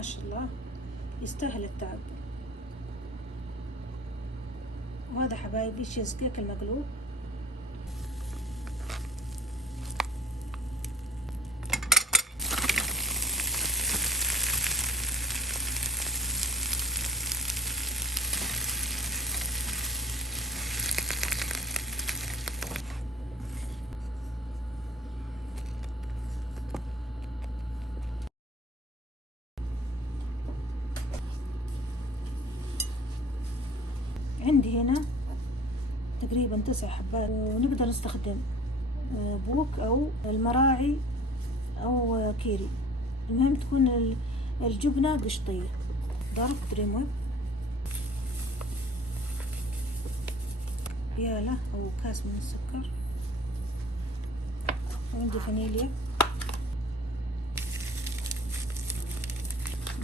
ما شاء الله يستاهل التعب. وهذا حبايبي تشيز كيك المقلوب. عندي هنا تقريبا 9 حبات، ونقدر نستخدم بوك او المراعي او كيري. المهم تكون الجبنة قشطية. ضرب دريم ويب، بيالة او كاس من السكر، وعندي فانيليا.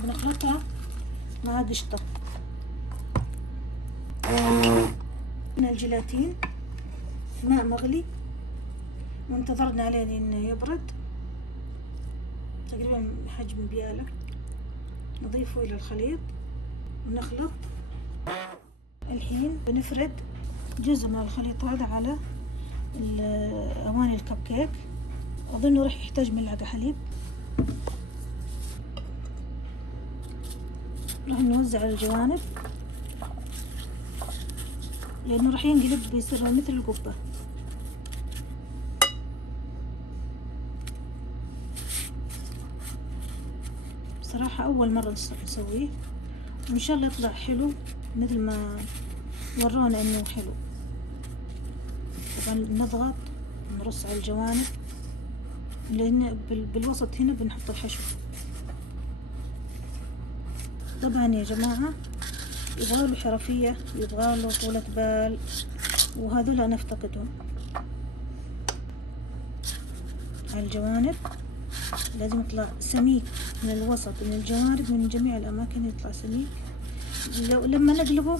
بنخلطها مع قشطة. من الجيلاتين ماء مغلي، وانتظرنا عليه انه يبرد تقريبا حجم بيالة. نضيفه الى الخليط ونخلط. الحين بنفرد جزء من الخليط هذا على اواني الكب كيك. اظنه راح يحتاج ملعقة حليب. راح نوزع على الجوانب لانه راح ينقلب بيصير مثل القبة. بصراحة اول مرة نسويه، وان شاء الله يطلع حلو مثل ما ورونا انه حلو. طبعا نضغط نرص على الجوانب، لان بالوسط هنا بنحط الحشو. طبعا يا جماعة يبغاله حرفية، يبغاله طولة بال، وهذول انا افتقدهم. على الجوانب لازم يطلع سميك من الوسط، من الجوانب، من جميع الاماكن يطلع سميك. لما نقلبه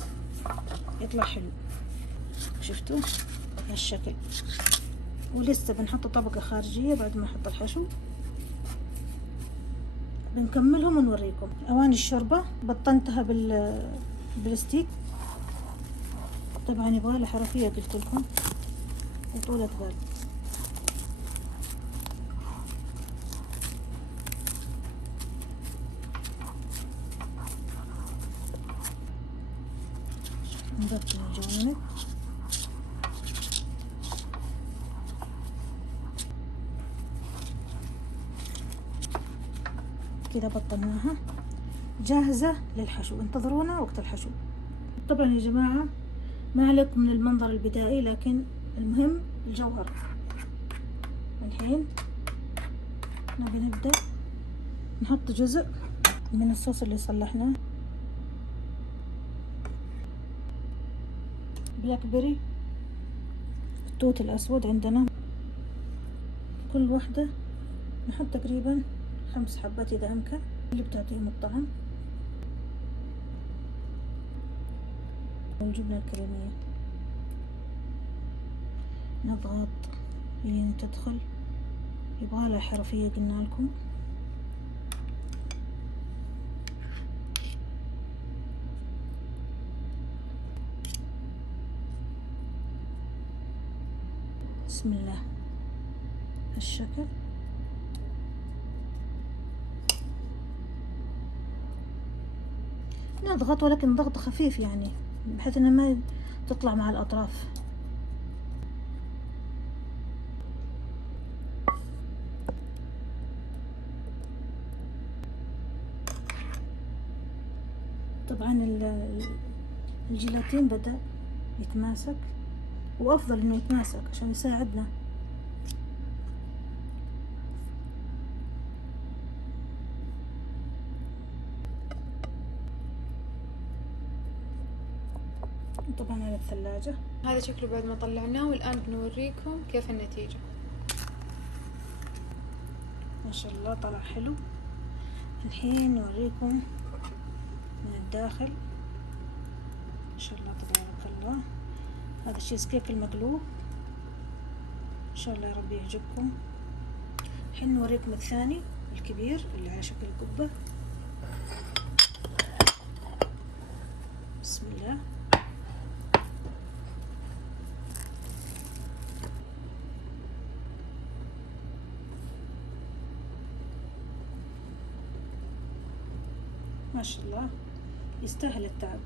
يطلع حلو. شفتوا هالشكل. ولسه بنحط طبقة خارجية بعد ما نحط الحشو. بنكملهم ونوريكم. اواني الشوربة بطنتها بالبلاستيك. طبعا يبغى حرفية قلت لكم، وطولة بال. نبطن الجوانب. كذا بطناها جاهزة للحشو. انتظرونا وقت الحشو. طبعا يا جماعة ما عليكم من المنظر البدائي، لكن المهم الجوهر. الحين نبي نبدأ نحط جزء من الصوص اللي صلحناه. بلاك بيري، التوت الأسود عندنا. كل واحدة نحط تقريبا 5 حبات إذا أمكن، اللي بتعطيهم الطعم. والجبنة الكريمية نضغط لين تدخل. يبغالها حرفية قلنا لكم. بسم الله هالشكل. نضغط ولكن ضغط خفيف يعني، بحيث انها ما تطلع مع الاطراف. طبعا الجيلاتين بدأ يتماسك، وافضل انه يتماسك عشان يساعدنا. طبعا على الثلاجة. هذا شكله بعد ما طلعناه، والآن بنوريكم كيف النتيجة. ما شاء الله طلع حلو. الحين نوريكم من الداخل. ما شاء الله تبارك الله. هذا الشيز كيك المقلوب. ان شاء الله يا رب يعجبكم. الحين نوريكم الثاني الكبير اللي على شكل قبة. بسم الله. ما شاء الله يستاهل التعب.